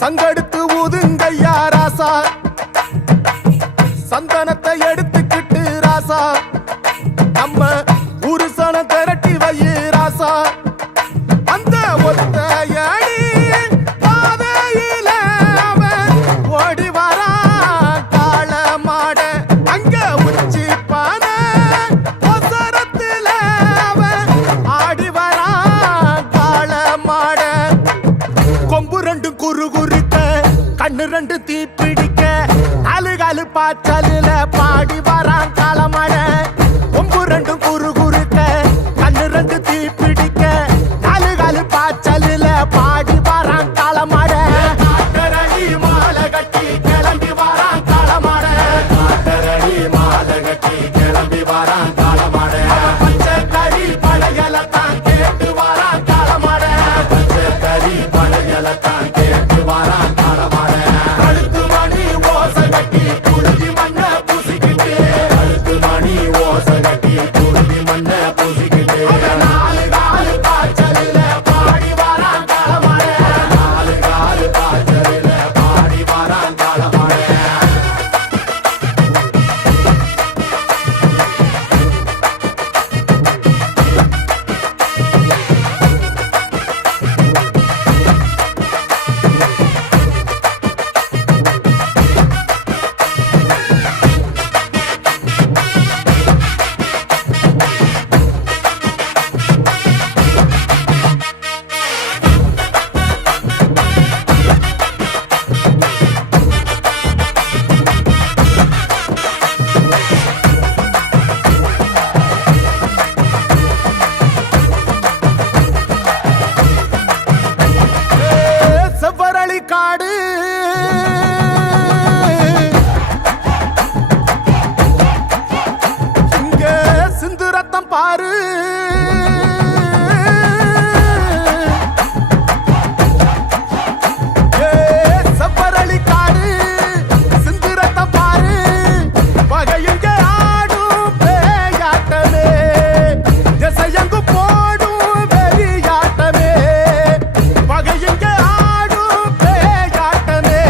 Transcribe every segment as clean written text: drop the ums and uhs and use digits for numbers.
சங்கெடுத்து ஊதுங்கய்யா ராசா, சந்தனத்தை எடுத்துக்கிட்டு ராசா, நம்ம புருஷனை திரட்டி வையு ராசா. அந்த ஒத்தையடி பாதையில அவன் ஓடி வரான் காள மாட, அங்க உச்சி பானை ஒசரத்துல அவன் ஆடி வரான் காள மாட. கொம்பு ரெண்டு குறு குறுக்க, கண்ணு ரெண்டு தீப்பிடிக்க, நாலு காலு பாய்ச்சலில பாடி வரான் காளமாட. கொம்பு ரெண்டு குறு குறுக்க, கண்ணு ரெண்டு தீப்பிடிக்க, நாலு காலு பாய்ச்சலில பாடி வரான் காளமாட. காட்டரடி மாலை கட்டி கிளம்பி வரான் காளமாட, காட்டரடி மாலை கட்டி கிளம்பி வரான் காளமாட. பச்சை கறி பழையலத்தான் கேட்டு வரான் காளமாட, பச்சை கறி பழையலத்தான் கேட்டு வரான் காளமாட. கழுத்து மணி ஓசை கட்டி குருதி மண்ண பூசிக்கிட்டு, கழுத்து மணி ஓசை கட்டி குருதி மண்ண பூசிக்கிட்டு, நாலு காலு பாய்ச்சலில பாடி வரான் காளமாட, நாலு காலு பாய்ச்சலில பாடி வரான் காளமாட. செவ்வரளி காடு இங்க சிந்து ரத்தம் பாரு, செவ்வரளி காடு சிந்து ரத்தம் பாரு. பகையுங்க ஆடும் பேயாட்டமே, திசையங்கு போடும் வெறியாட்டமே. பகையுங்க ஆடும் பேயாட்டமே,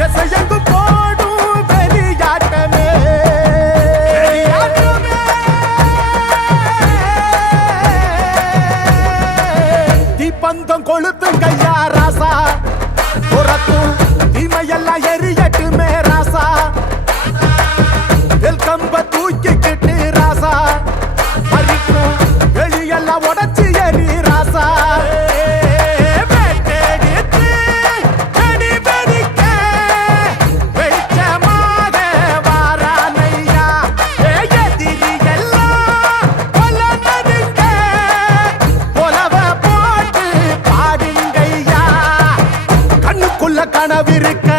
திசையங்கு போடும் வெறியாட்டமே. தீப்பந்தம் கொளுத்துங்கய்யா ராசா, புறத்தும் தீமையெல்லாம் எரியட்டுமே ராசா. கம்ப தூக்கிக்கிட்டு ராசா, அரிக்கும் வெளியெல்லாம் உடச்சி எரி ராசா. வெட்டெடுத்து வெடி வெடிக்க வெளிச்சமாக வாரானையா, எதிரி எல்லாம் கொல நடுங்க, கொலவ போட்டு பாடுங்கய்யா. கண்ணுக்குள்ள கனவிருக்க,